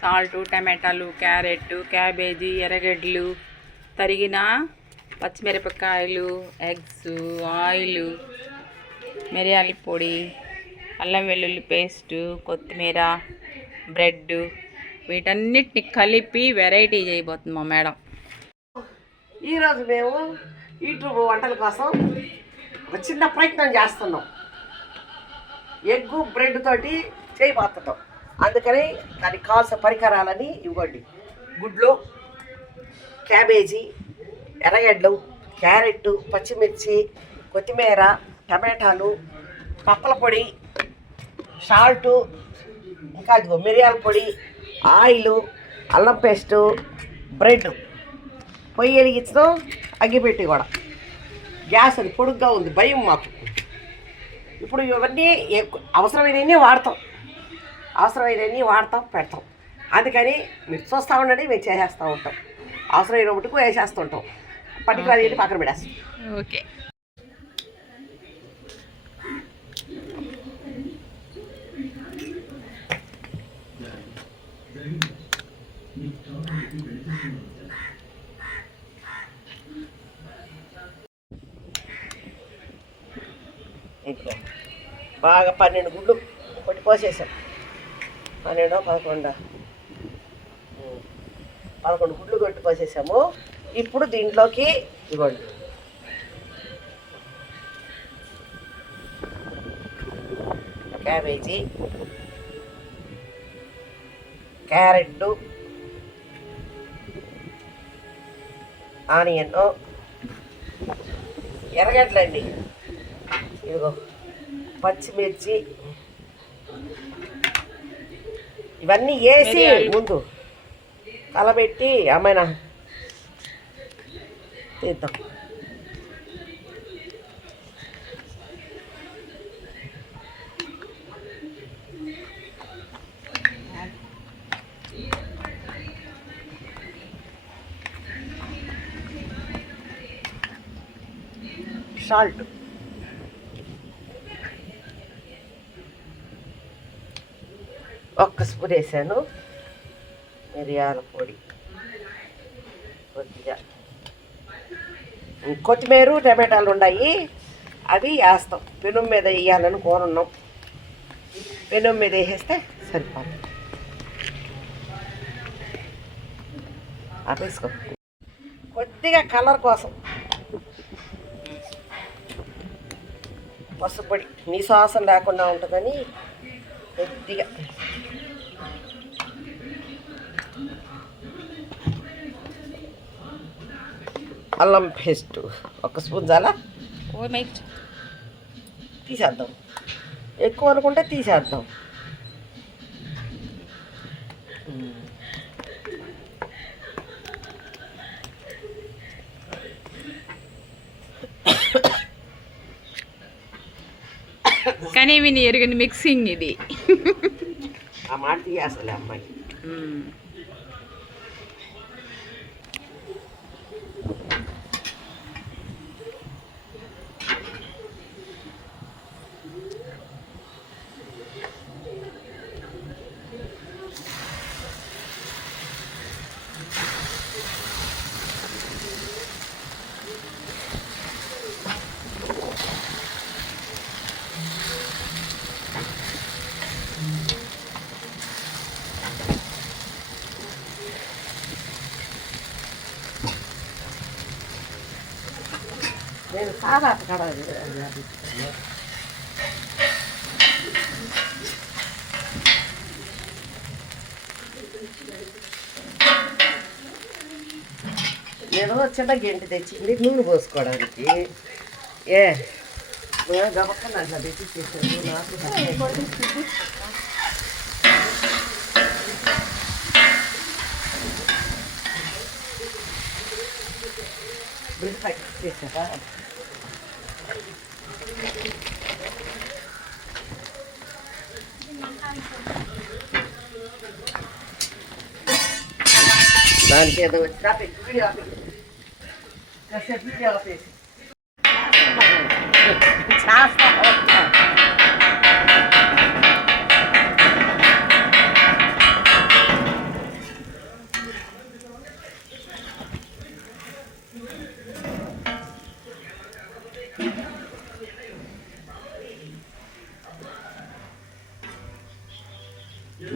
Salt, టమాటాలు, carrot, cabbage, ఎర్రగడ్డలు, తరిగిన పచ్చిమిరపకాయలు, ఎగ్స్, ఆయిల్, మిరియాల పొడి, అల్లం వెల్లుల్లి పేస్టు, కొత్తిమీర, బ్రెడ్ వీటన్నిటిని కలిపి వెరైటీ చేయబోతుంది మా మేడం. ఈరోజు మేము యూట్యూబ్ వంటల కోసం ఒక చిన్న ప్రయత్నం చేస్తున్నాం. ఎగ్గు బ్రెడ్ తోటి చేయబోతున్నాం. అందుకని దానికి కావాల్సిన పరికరాలని ఇవ్వండి. గుడ్లు, క్యాబేజీ, ఎర్రగడ్డలు, క్యారెట్, పచ్చిమిర్చి, కొత్తిమీర, టమాటాలు, పప్పల పొడి, సాల్టు, ఇంకా ఇదిగో మిరియాల పొడి, ఆయిల్, అల్లం పేస్టు, బ్రెడ్. పొయ్యి వెలిగించడం, అగ్గిపెట్టి కూడా. గ్యాస్ అది పొడుగ్గా ఉంది, భయం మాకు. ఇప్పుడు ఇవన్నీ అవసరమైనవన్నీ వాడతాం పెడతాం. అందుకని మీరు చూస్తూ ఉండండి, మేము చేసేస్తూ ఉంటాం. అవసరమైన మటుకు వేసేస్తుంటాం. పర్టికులర్ ఏంటి పక్కన పెడేస్తాం. ఓకే. బాగా 12 గుడ్లు కొట్టి పోసేసాం. 11 గుడ్లు కొట్టి పోసేసాము. ఇప్పుడు దీంట్లోకి ఇవ్వండి క్యాబేజీ, క్యారెట్, ఆనియన్, ఎర్రగడ్డలండి, ఇదిగో పచ్చిమిర్చి, ఇవన్నీ వేసి ముందు కలబెట్టి అమ్మాయినా తీద్దాం. సాల్ట్, ఒక్క స్పూన్ వేసాను. మిరియాల పొడి కొద్దిగా, కొత్తిమీర, టమాటాలు ఉన్నాయి, అవి వేస్తాం. పెనం మీద వేయాలని కోరున్నాం. పెనం మీద వేసేస్తే సరిపోతుంది. వేసుకో. కొద్దిగా కలర్ కోసం పసుపొడి, నీ శ్వాసం లేకుండా ఉంటుందని కొద్దిగా. అల్లం పేస్ట్ 1 స్పూన్ చాలా. తీసేద్దాం. ఎక్కువ అనుకుంటే తీసేద్దాం. కానీ విని ఎరుగని మిక్సింగ్ ఇది. ఆ మాట తీయాసలే అమ్మాయి. నేను సాదా కడ నేను చిన్న గెంటి తెచ్చింది నూనె పోసుకోవడానికి. గబక్కన అట్లా తెచ్చి చేశాను. నాకు బ్రెడ్ ప్యాకెట్ చేశారా? దానికి ఏదో వచ్చినా వీడియో ఆపేసి చేస్తా.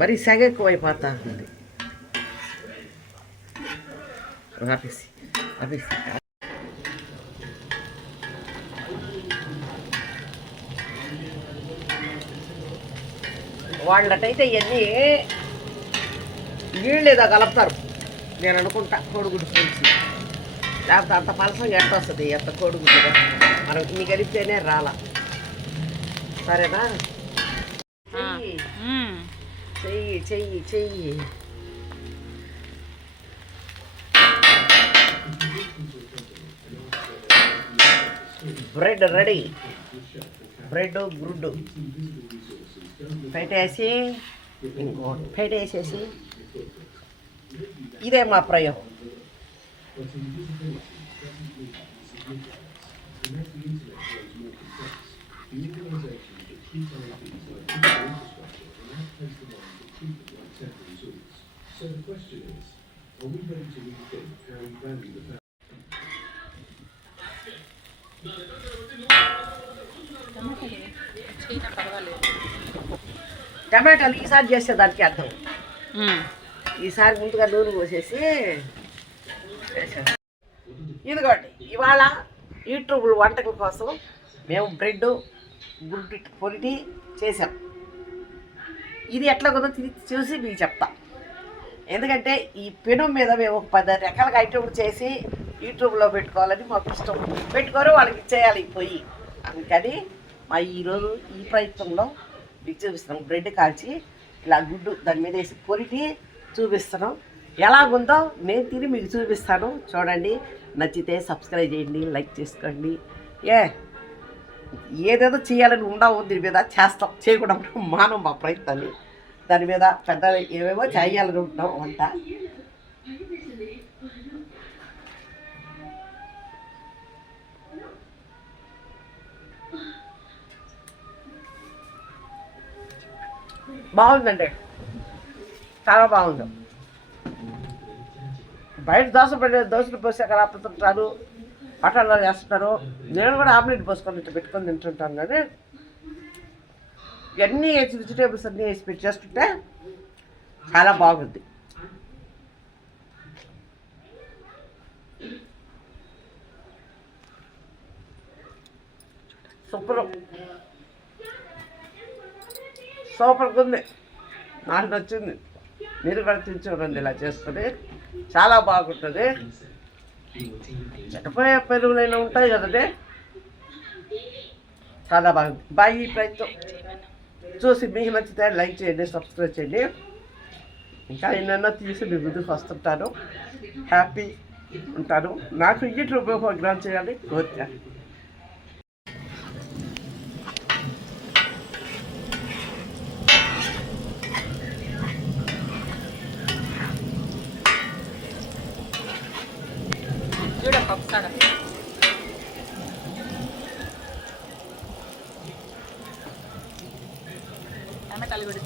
మరి సెగ ఎక్కువ అయిపోతా ఉంది. ఆపేసి ఆపేసి. వాళ్ళటైతే ఇవన్నీ నీళ్ళు ఏదో కలుపుతారు నేను అనుకుంటా, కోడిగుడ్డు పులుసు. లేకపోతే అంత పలసంగా ఎట్ట వస్తుంది ఎంత కోడిగుడ్డుగా, మనం ఇన్ని కలిపితేనే రాలా. సరేనా? చెయ్యి చెయ్యి చెయ్యి. Bread ready. బ్రెడ్ గుడ్డు పెట్టేసి ఇంకో పెట్టేసేసి ఇదే మా ప్రయోగం. టమాటాలు ఈసారి చేసేదానికి అర్థం. ఈసారి ముందుగా నూనె పోసేసి ఇదిగోండి, ఇవాళ యూట్యూబ్ వంటకం కోసం మేము బ్రెడ్ గుడ్డు పొరిటి చేసాం. ఇది ఎట్లా కుదో చూసి మీకు చెప్తా. ఎందుకంటే ఈ పెను మీద మేము 10 రకాలుగా ఐటమ్ చేసి యూట్యూబ్లో పెట్టుకోవాలని మాకు ఇష్టం. పెట్టుకోరు వాళ్ళకి ఇచ్చేయాలి పోయి. అందుకని మా ఈరోజు ఈ ప్రయత్నంలో మీకు చూపిస్తున్నాం. బ్రెడ్ కాల్చి ఇలా గుడ్డు దాని మీద వేసి పొరిటి చూపిస్తున్నాం. ఎలాగుందో నేను తిని మీకు చూపిస్తాను. చూడండి, నచ్చితే సబ్స్క్రైబ్ చేయండి, లైక్ చేసుకోండి. ఏదేదో చేయాలని ఉండవు దీని మీద, చేస్తాం. చేయకుండా మానం మా ప్రయత్నాన్ని. దాని మీద పెద్ద ఏవేవో చేయాలని ఉంటాం వంట. బాగుందండి, చాలా బాగుంది. బయట దోశలు పోసాక రాపుతుంటారు, హోటల్లో చేస్తుంటారు. నేను కూడా ఆమ్లెట్ పోసుకొని ఇట్లా పెట్టుకొని తింటుంటాను. కానీ ఇవన్నీ వెజిటేబుల్స్ అన్నీ వేసి పెట్టి చేస్తుంటే చాలా బాగుంది. సూపర్గా ఉంది, నాకు నచ్చింది. మీరు కూడా తిని చూడండి, ఇలా చేసుకొని చాలా బాగుంటుంది. చెట్టపోయే పెరుగులైనా ఉంటాయి కదండి, చాలా బాగుంది. బాగా ఈ ప్రయత్నం చూసి మీకు నచ్చితే లైక్ చేయండి, సబ్స్క్రైబ్ చేయండి. ఇంకా ఎన్నెన్నో తీసి మీ ముందుకు వస్తుంటాను. హ్యాపీ ఉంటాను. నాకు యూట్యూబ్ ప్రోగ్రామ్ చేయాలి కోరిక. చూడక్క ఒకసారి టమాటాలు కూడా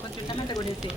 కొంచెం టమాటా కూడా వేసి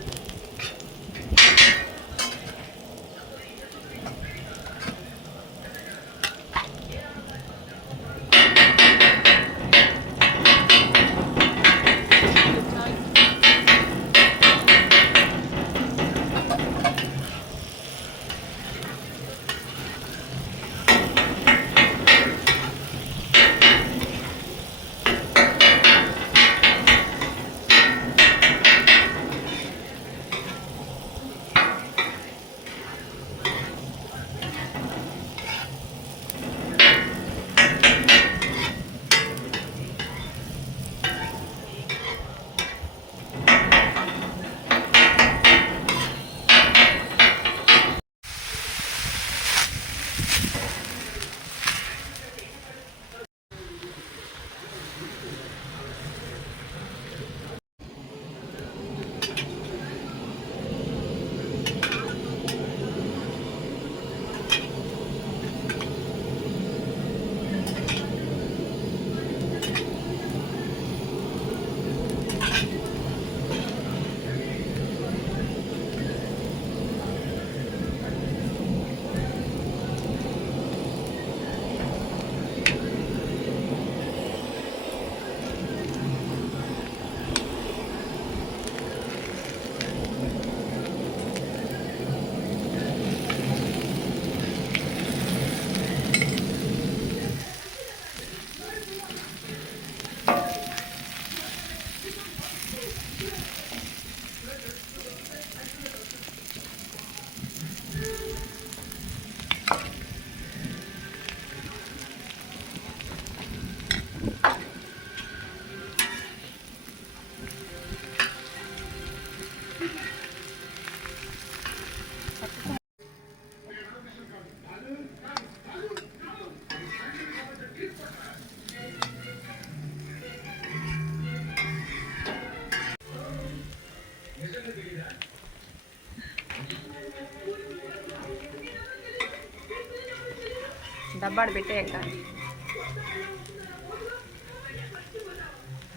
డబ్బాడు పెట్టేయక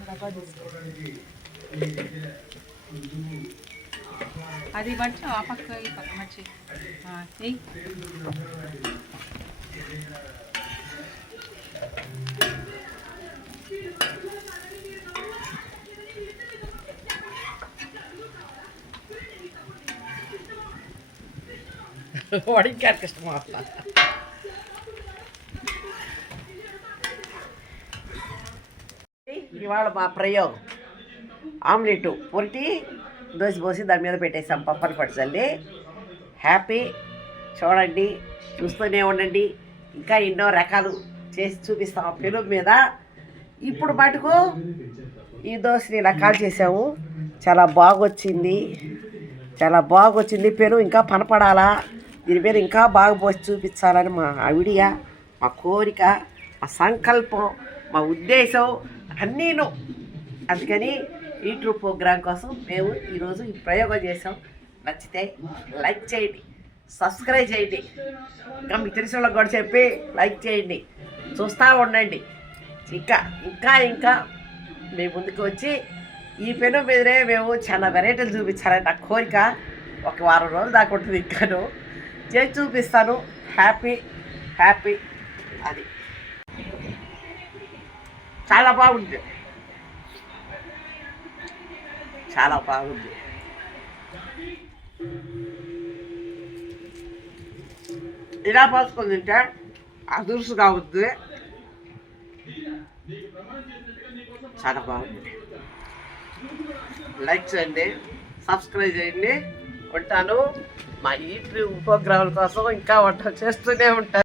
డబ్బా తీసుకో. అది మర్చి ఆ పక్క ఈ పక్క మర్చి వాడికి కష్టం అట్లా. ఇవాళ మా ప్రయోగం ఆమ్లెట్ పొరిటి దోశ పోసి దాని మీద పెట్టేసాం పప్పని పట్టుచల్లి. హ్యాపీ. చూడండి, చూస్తూనే ఉండండి. ఇంకా ఎన్నో రకాలు చేసి చూపిస్తాం ఆ పెరుగు మీద. ఇప్పుడు మటుకు ఈ దోశని రకాలు చేసాము. చాలా బాగొచ్చింది, చాలా బాగొచ్చింది. పెరుగు ఇంకా పనపడాలా, దీని మీద ఇంకా బాగా పోసి చూపించాలని మా ఐడియా, మా కోరిక, మా సంకల్పం, మా ఉద్దేశం అన్నీను. అందుకని యూట్యూబ్ ప్రోగ్రాం కోసం మేము ఈరోజు ఈ ప్రయోగం చేసాం. నచ్చితే లైక్ చేయండి, సబ్స్క్రైబ్ చేయండి, ఇంకా మీకు తెలిసిన వాళ్ళకి కూడా చెప్పి లైక్ చేయండి. చూస్తూ ఉండండి. ఇంకా ఇంకా ఇంకా మేము ముందుకు వచ్చి ఈ పెను మీదనే మేము చాలా వెరైటీలు చూపించాలని నా కోరిక. ఒక వారం రోజులు దాకా ఉంటుంది. ఇంకాను చేసి చూపిస్తాను. Happy happy. అది చాలా బాగుంది, చాలా బాగుంది. ఇలా పోసుకొని తింటే అదురుసుగా ఉంది. చాలా బాగుంది. లైక్ చేయండి, సబ్స్క్రైబ్ చేయండి. ఉంటాను. మా యూట్యూబ్ ప్రోగ్రాముల కోసం ఇంకా వంట చేస్తూనే ఉంటాను.